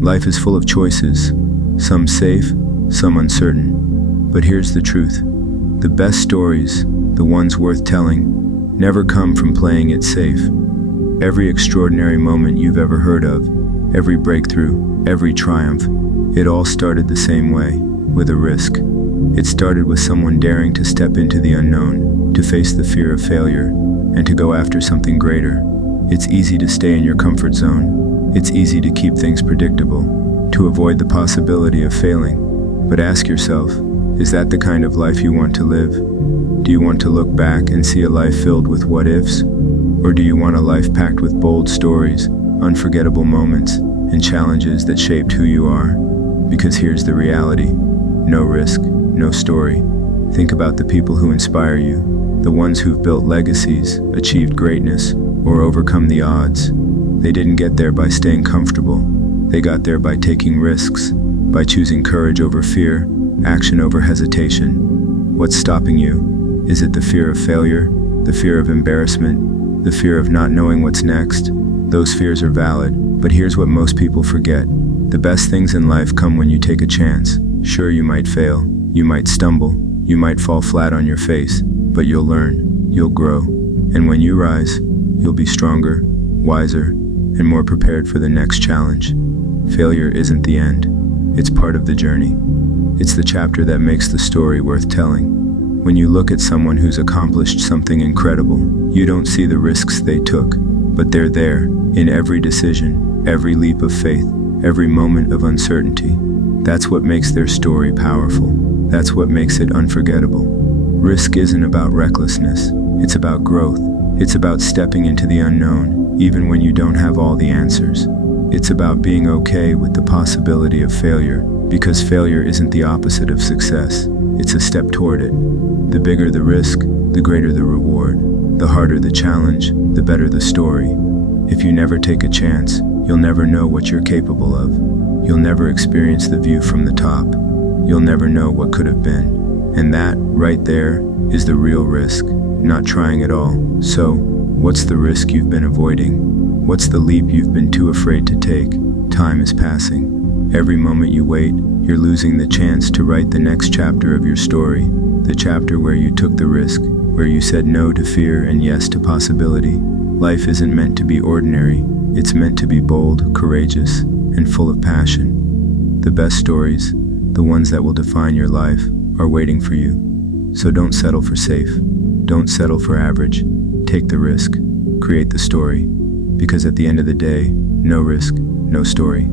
Life is full of choices, some safe, some uncertain. But here's the truth. The best stories, the ones worth telling, never come from playing it safe. Every extraordinary moment you've ever heard of, every breakthrough, every triumph, it all started the same way, with a risk. It started with someone daring to step into the unknown, to face the fear of failure, and to go after something greater. It's easy to stay in your comfort zone. It's easy to keep things predictable, to avoid the possibility of failing. But ask yourself, is that the kind of life you want to live? Do you want to look back and see a life filled with what-ifs? Or do you want a life packed with bold stories, unforgettable moments, and challenges that shaped who you are? Because here's the reality. No risk, no story. Think about the people who inspire you, the ones who've built legacies, achieved greatness, or overcome the odds. They didn't get there by staying comfortable. They got there by taking risks, by choosing courage over fear, action over hesitation. What's stopping you? Is it the fear of failure, the fear of embarrassment, the fear of not knowing what's next? Those fears are valid, but here's what most people forget. The best things in life come when you take a chance. Sure, you might fail, you might stumble, you might fall flat on your face, but you'll learn, you'll grow. And when you rise, you'll be stronger, wiser, and more prepared for the next challenge. Failure isn't the end. It's part of the journey. It's the chapter that makes the story worth telling. When you look at someone who's accomplished something incredible, you don't see the risks they took, but they're there, in every decision, every leap of faith, every moment of uncertainty. That's what makes their story powerful. That's what makes it unforgettable. Risk isn't about recklessness. It's about growth. It's about stepping into the unknown, even when you don't have all the answers. It's about being okay with the possibility of failure, because failure isn't the opposite of success. It's a step toward it. The bigger the risk, the greater the reward. The harder the challenge, the better the story. If you never take a chance, you'll never know what you're capable of. You'll never experience the view from the top. You'll never know what could have been. And that, right there, is the real risk, not trying at all. So, what's the risk you've been avoiding? What's the leap you've been too afraid to take? Time is passing. Every moment you wait, you're losing the chance to write the next chapter of your story. The chapter where you took the risk, where you said no to fear and yes to possibility. Life isn't meant to be ordinary. It's meant to be bold, courageous, and full of passion. The best stories, the ones that will define your life, are waiting for you. So don't settle for safe. Don't settle for average. Take the risk. Create the story. Because at the end of the day, no risk, no story.